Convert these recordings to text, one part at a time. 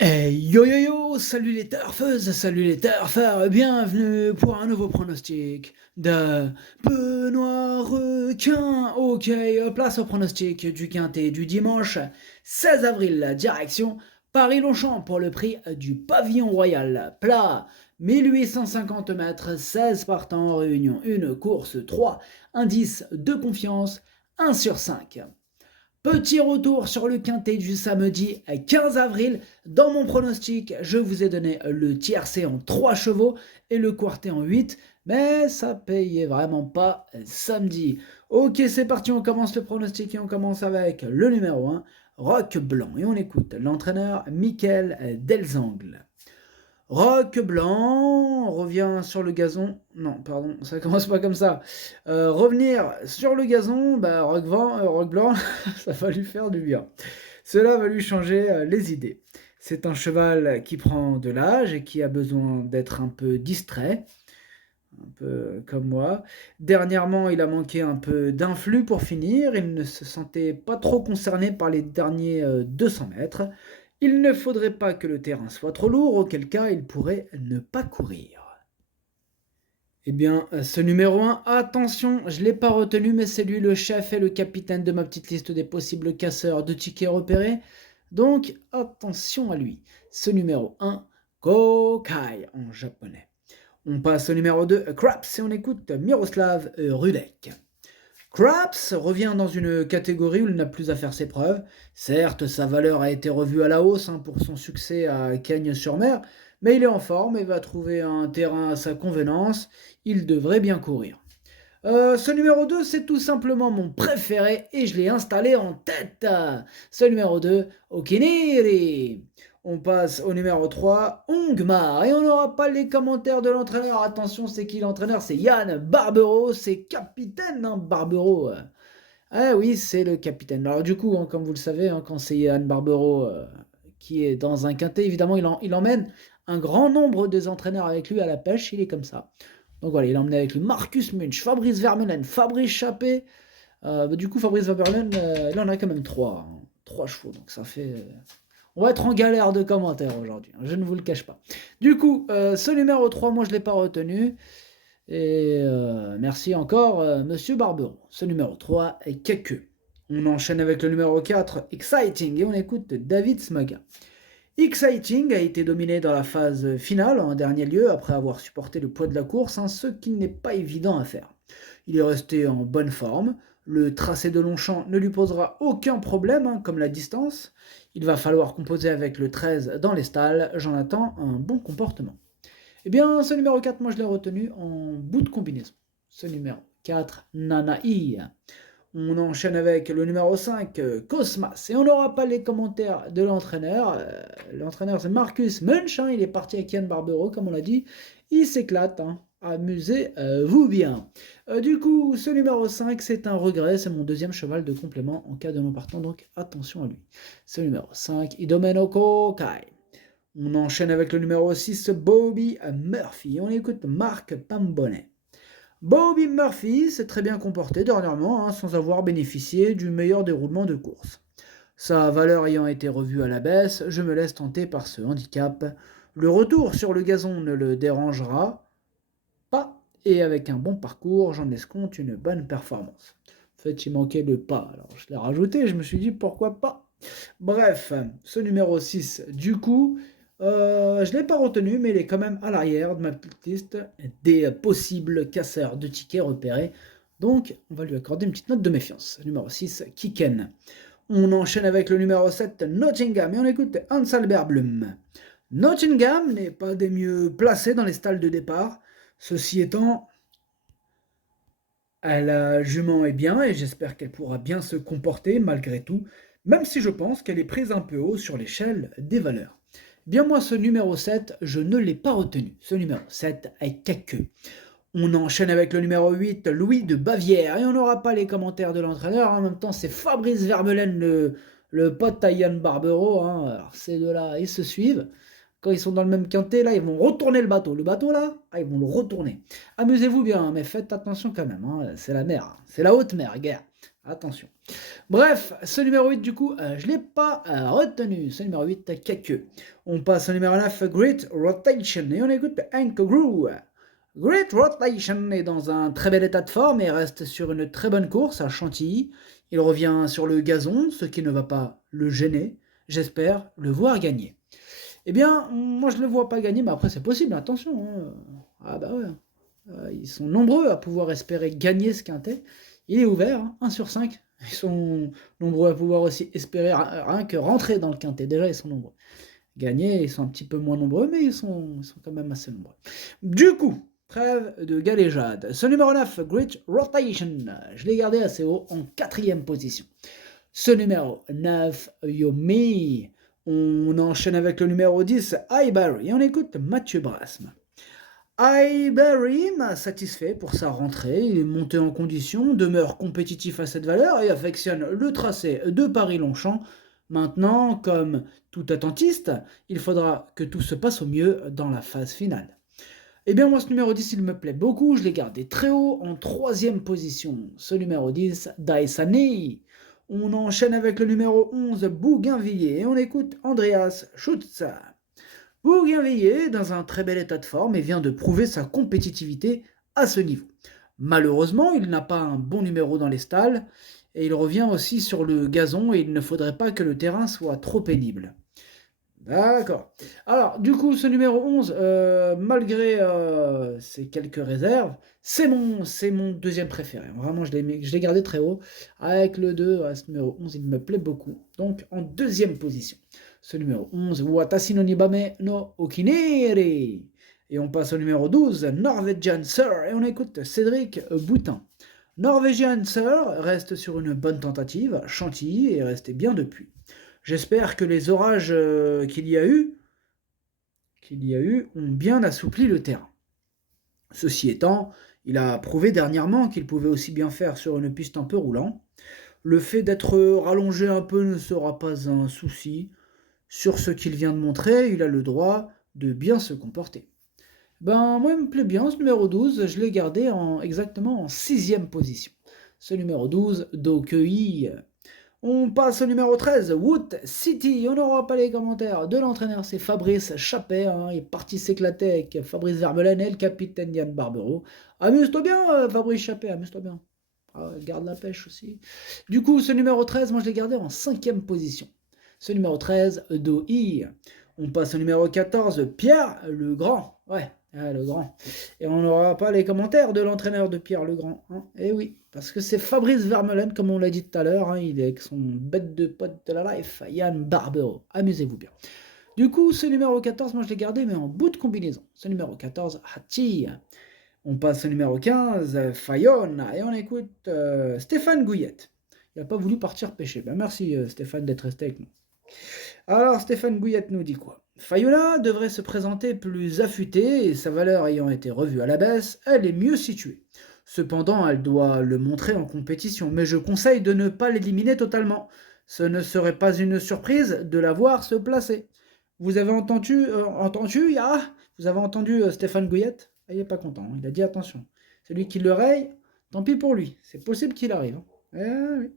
Yo yo yo, salut les turfeuses, salut les turfeurs, bienvenue pour un nouveau pronostic de Benoît Requin. Ok, place au pronostic du quintet du dimanche 16 avril, direction Paris-Longchamp pour le prix du pavillon royal. Plat 1850 mètres, 16 partants en réunion, une course 3, indice de confiance 1 sur 5. Petit retour sur le quintet du samedi 15 avril. Dans mon pronostic, je vous ai donné le tiercé en 3 chevaux et le quartet en 8, mais ça payait vraiment pas samedi. Ok, c'est parti, on commence le pronostic et on commence avec le numéro 1, Rock Blanc. Et on écoute l'entraîneur Michael Delzangle. Roc Blanc revient sur le gazon. Non, pardon, ça commence pas comme ça. Revenir sur le gazon, Roc Blanc, ça va lui faire du bien. Cela va lui changer les idées. C'est un cheval qui prend de l'âge et qui a besoin d'être un peu distrait, un peu comme moi. Dernièrement, il a manqué un peu d'influx pour finir. Il ne se sentait pas trop concerné par les derniers 200 mètres. Il ne faudrait pas que le terrain soit trop lourd, auquel cas il pourrait ne pas courir. Eh bien, ce numéro 1, attention, je ne l'ai pas retenu, mais c'est lui le chef et le capitaine de ma petite liste des possibles casseurs de tickets repérés. Donc, attention à lui. Ce numéro 1, Kokai en japonais. On passe au numéro 2, Craps, et on écoute Miroslav Rudek. Craps revient dans une catégorie où il n'a plus à faire ses preuves. Certes, sa valeur a été revue à la hausse pour son succès à Cagnes-sur-Mer, mais il est en forme et va trouver un terrain à sa convenance. Il devrait bien courir. Ce numéro 2, c'est tout simplement mon préféré et je l'ai installé en tête. Ce numéro 2, Okiniri. On passe au numéro 3, Ongmar. Et on n'aura pas les commentaires de l'entraîneur. Attention, c'est qui l'entraîneur? C'est Yann Barbero, c'est capitaine Barbero. Ah oui, c'est le capitaine. Alors du coup, comme vous le savez, quand c'est Yann Barbero qui est dans un quintet, évidemment, il emmène un grand nombre des entraîneurs avec lui à la pêche. Il est comme ça. Donc voilà, il a emmené avec lui Marcus Munch, Fabrice Vermeulen, Fabrice Chappé. Du coup, Fabrice Vermeulen, il en a quand même 3. 3 chevaux, donc ça fait... On va être en galère de commentaires aujourd'hui, je ne vous le cache pas. Du coup, ce numéro 3, moi je ne l'ai pas retenu. Et merci encore, Monsieur Barbero. Ce numéro 3 est Keku. On enchaîne avec le numéro 4, Exciting, et on écoute David Smaga. Exciting a été dominé dans la phase finale en dernier lieu après avoir supporté le poids de la course, ce qui n'est pas évident à faire. Il est resté en bonne forme, le tracé de Longchamp ne lui posera aucun problème, comme la distance. Il va falloir composer avec le 13 dans les stalles, j'en attends un bon comportement. Eh bien, ce numéro 4, moi je l'ai retenu en bout de combinaison. Ce numéro 4, Nanaï. On enchaîne avec le numéro 5, Cosmas. Et on n'aura pas les commentaires de l'entraîneur. L'entraîneur, c'est Marcus Munch. Il est parti avec Yann Barbero, comme on l'a dit. Il s'éclate. Amusez-vous bien. Du coup, ce numéro 5, c'est un regret. C'est mon deuxième cheval de complément en cas de non partant. Donc, attention à lui. Ce numéro 5, Idomeno Kai. On enchaîne avec le numéro 6, Bobby Murphy. On écoute Marc Pambonnet. Bobby Murphy s'est très bien comporté dernièrement, sans avoir bénéficié du meilleur déroulement de course. Sa valeur ayant été revue à la baisse, je me laisse tenter par ce handicap. Le retour sur le gazon ne le dérangera pas, et avec un bon parcours, j'en escompte une bonne performance. En fait, il manquait le pas, alors je l'ai rajouté, je me suis dit pourquoi pas. Bref, ce numéro 6, du coup, je ne l'ai pas retenu, mais il est quand même à l'arrière de ma petite liste des possibles casseurs de tickets repérés. Donc, on va lui accorder une petite note de méfiance. Numéro 6, Kiken. On enchaîne avec le numéro 7, Nottingham, et on écoute Hans Albert Blum. Nottingham n'est pas des mieux placés dans les stalles de départ. Ceci étant, la jument est bien et j'espère qu'elle pourra bien se comporter malgré tout, même si je pense qu'elle est prise un peu haut sur l'échelle des valeurs. Bien moi, ce numéro 7, je ne l'ai pas retenu. Ce numéro 7 est caqueux. On enchaîne avec le numéro 8, Louis de Bavière, et on n'aura pas les commentaires de l'entraîneur. En même temps, c'est Fabrice Vermeulen, le pote à Yann Barbero. Alors, ces deux-là, ils se suivent. Quand ils sont dans le même quintet, là, ils vont retourner le bateau. Le bateau, là, ils vont le retourner. Amusez-vous bien, mais faites attention quand même. C'est la mer. C'est la haute mer, guerre. Attention. Bref, ce numéro 8, du coup, je ne l'ai pas retenu. Ce numéro 8, quelques. On passe au numéro 9, Great Rotation. Et on écoute Hank Grew. Great Rotation est dans un très bel état de forme et reste sur une très bonne course à Chantilly. Il revient sur le gazon, ce qui ne va pas le gêner. J'espère le voir gagner. Eh bien, moi je ne le vois pas gagner, mais après c'est possible, attention. Hein. Ah bah ouais. Ils sont nombreux à pouvoir espérer gagner ce quintet. Il est ouvert, hein, 1 sur 5. Ils sont nombreux à pouvoir aussi espérer rien que rentrer dans le quintet. Déjà, ils sont nombreux. Gagner, ils sont un petit peu moins nombreux, mais ils sont quand même assez nombreux. Du coup, trêve de galéjade. Ce numéro 9, Great Rotation. Je l'ai gardé assez haut en 4e position. Ce numéro 9, Yomi. On enchaîne avec le numéro 10, Highbury. Et on écoute Mathieu Brasme. Highbury m'a satisfait pour sa rentrée, il est monté en condition, demeure compétitif à cette valeur et affectionne le tracé de Paris-Longchamp. Maintenant, comme tout attentiste, il faudra que tout se passe au mieux dans la phase finale. Eh bien moi ce numéro 10 il me plaît beaucoup, je l'ai gardé très haut en 3e position. Ce numéro 10, Daisani. On enchaîne avec le numéro 11, Bougainvilliers et on écoute Andreas Schutz. Bougainvilliers est dans un très bel état de forme et vient de prouver sa compétitivité à ce niveau. Malheureusement, il n'a pas un bon numéro dans les stalles et il revient aussi sur le gazon et il ne faudrait pas que le terrain soit trop pénible. D'accord. Alors, du coup, ce numéro 11, malgré ses quelques réserves, c'est mon deuxième préféré. Vraiment, je l'ai gardé très haut. Avec le 2, ce numéro 11, il me plaît beaucoup. Donc, en 2e position. Ce numéro 11, Watashi no Nibame no Okinere. Et on passe au numéro 12, Norwegian Sir. Et on écoute Cédric Boutin. Norwegian Sir reste sur une bonne tentative, Chantilly, et est resté bien depuis. J'espère que les orages qu'il y a eu ont bien assoupli le terrain. Ceci étant, il a prouvé dernièrement qu'il pouvait aussi bien faire sur une piste un peu roulant. Le fait d'être rallongé un peu ne sera pas un souci. Sur ce qu'il vient de montrer, il a le droit de bien se comporter. Ben, moi, il me plaît bien ce numéro 12, je l'ai gardé exactement en 6e position. Ce numéro 12, Dokei. On passe au numéro 13, Wood City. On n'aura pas les commentaires de l'entraîneur, c'est Fabrice Chappet. Hein. Il est parti s'éclater avec Fabrice Vermeulen et le capitaine Yann Barbero. Amuse-toi bien, Fabrice Chappet, amuse-toi bien. Ah, garde la pêche aussi. Du coup, ce numéro 13, moi je l'ai gardé en 5e position. Ce numéro 13, Doi. On passe au numéro 14, Pierre le Grand. Ouais, le Grand. Et on n'aura pas les commentaires de l'entraîneur de Pierre le Grand. Hein. Eh oui, parce que c'est Fabrice Vermeulen, comme on l'a dit tout à l'heure. Hein, il est avec son bête de pote de la life, Yann Barbero. Amusez-vous bien. Du coup, ce numéro 14, moi je l'ai gardé, mais en bout de combinaison. Ce numéro 14, Hachi. On passe au numéro 15, Fayonne. Et on écoute Stéphane Gouillette. Il n'a pas voulu partir pêcher. Ben merci Stéphane d'être resté avec nous. Alors Stéphane Gouillette nous dit quoi? Fayona devrait se présenter plus affûtée et sa valeur ayant été revue à la baisse, elle est mieux située. Cependant, elle doit le montrer en compétition, mais je conseille de ne pas l'éliminer totalement. Ce ne serait pas une surprise de la voir se placer. Vous avez entendu, vous avez entendu Stéphane Gouillette? Il n'est pas content, il a dit attention. Celui qui le raye, tant pis pour lui, c'est possible qu'il arrive. Oui.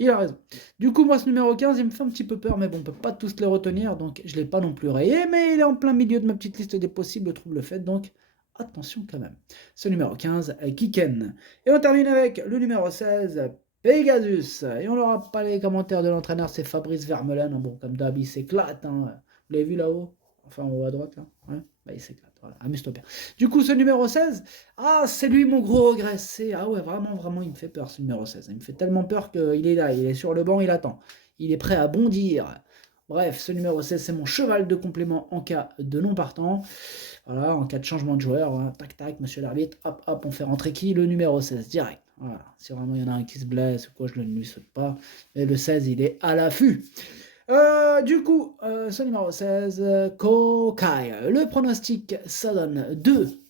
Il a raison. Du coup, moi, ce numéro 15, il me fait un petit peu peur, mais bon, on peut pas tous les retenir, donc je ne l'ai pas non plus rayé, mais il est en plein milieu de ma petite liste des possibles troubles faits, donc attention quand même. Ce numéro 15, Kiken. Et on termine avec le numéro 16, Pegasus. Et on n'aura pas les commentaires de l'entraîneur, c'est Fabrice Vermeulen. Bon, comme d'hab, il s'éclate. Hein. Vous l'avez vu là-haut? Enfin, en haut à droite, là. Ouais, bah, il s'éclate. Voilà, amuse-toi bien. Du coup, ce numéro 16, c'est lui mon gros regret. Ah ouais, vraiment, il me fait peur, ce numéro 16. Il me fait tellement peur qu'il est là, il est sur le banc, il attend. Il est prêt à bondir. Bref, ce numéro 16, c'est mon cheval de complément en cas de non partant. Voilà, en cas de changement de joueur, hein, tac, monsieur l'arbitre, hop, on fait rentrer qui? Le numéro 16, direct. Voilà, si vraiment il y en a un qui se blesse ou quoi, je ne lui saute pas. Et le 16, il est à l'affût. Du coup, ce numéro 16, Kokai. Le pronostic, ça donne 2,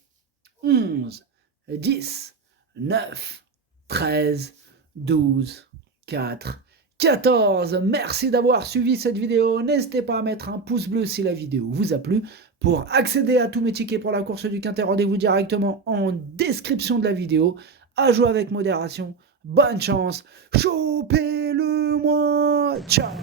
11, 10, 9, 13, 12, 4, 14. Merci d'avoir suivi cette vidéo. N'hésitez pas à mettre un pouce bleu si la vidéo vous a plu. Pour accéder à tous mes tickets pour la course du Quintet, rendez-vous directement en description de la vidéo. À jouer avec modération. bonne chance, chopez-le moi, ciao!